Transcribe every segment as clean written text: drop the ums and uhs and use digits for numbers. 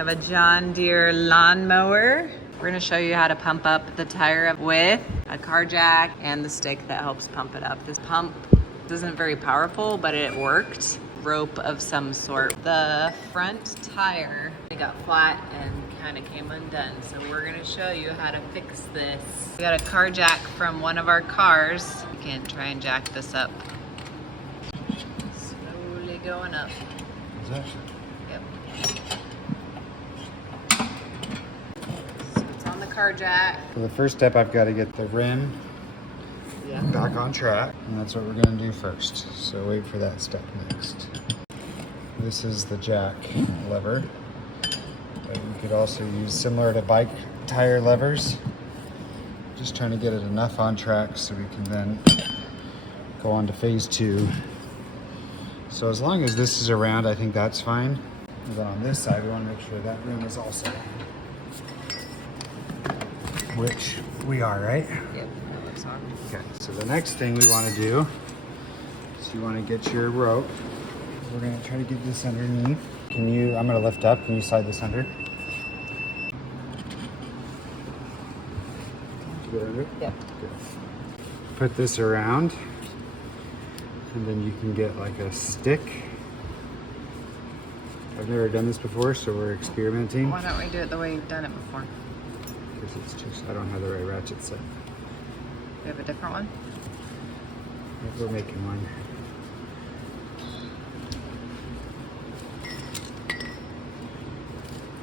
have a John Deere lawnmower. We're gonna show you how to pump up the tire with a car jack and the stick that helps pump it up. This pump isn't very powerful, but it worked. Rope of some sort. The front tire, it got flat and kind of came undone. So we're gonna show you how to fix this. We got a car jack from one of our cars. You can try and jack this up. Slowly going up. Yep. So it's on the car jack. For the first step, I've got to get the rim back on track, and that's what we're going to do first. So wait for that step next. This is the jack lever, but you could also use similar to bike tire levers. Just trying to get it enough on track so we can then go on to phase 2. So as long as this is around, I think that's fine. And then on this side, we want to make sure that rim is also on. Which we are, right? Yep, that looks on. Okay, so the next thing we want to do is you want to get your rope. We're going to try to get this underneath. I'm going to lift up. Can you slide this under? Did you get under? Yep. Good. Put this around, and then you can get like a stick. I've never done this before, so we're experimenting. Why don't we do it the way you've done it before? Because it's just, I don't have the right ratchet set. We have a different one? We're making one.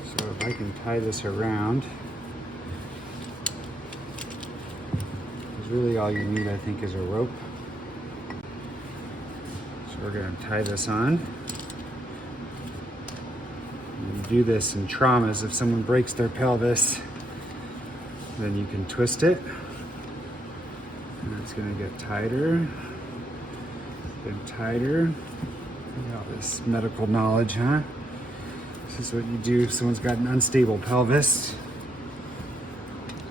So if I can tie this around, because really all you need, I think, is a rope. So we're going to tie this on. And you do this in traumas. If someone breaks their pelvis, then you can twist it. And it's going to get tighter, then tighter. Look at all this medical knowledge, huh? This is what you do if someone's got an unstable pelvis.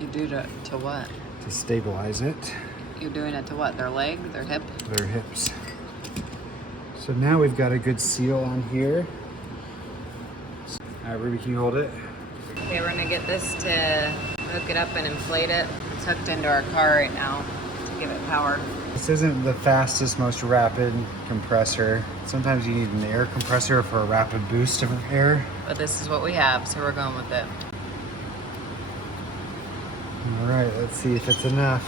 You do to what? To stabilize it. You're doing it to what? Their leg? Their hip? Their hips. So now we've got a good seal on here. All right, Ruby, can you hold it? Okay, we're gonna get this to hook it up and inflate it. It's hooked into our car right now to give it power. This isn't the fastest, most rapid compressor. Sometimes you need an air compressor for a rapid boost of air. But this is what we have, so we're going with it. All right, let's see if it's enough.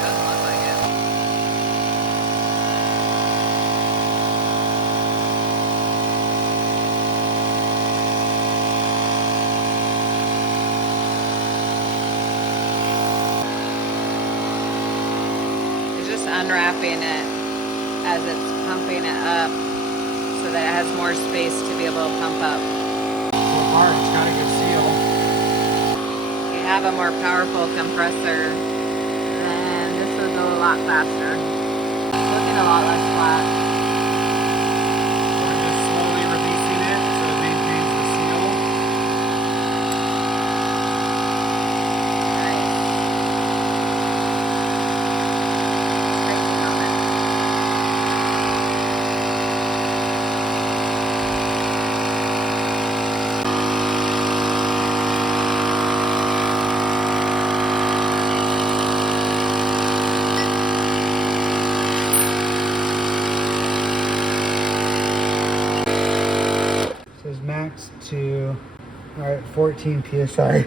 Doesn't look like it. It's just unwrapping it as it's pumping it up so that it has more space to be able to pump up. So far, it's got a good seal. You have a more powerful compressor, and this would go a lot faster. It's looking a lot less flat. We're just slowly releasing it so it maintains the seal. Nice. Scraping on it. Says max to, all right, 14 PSI.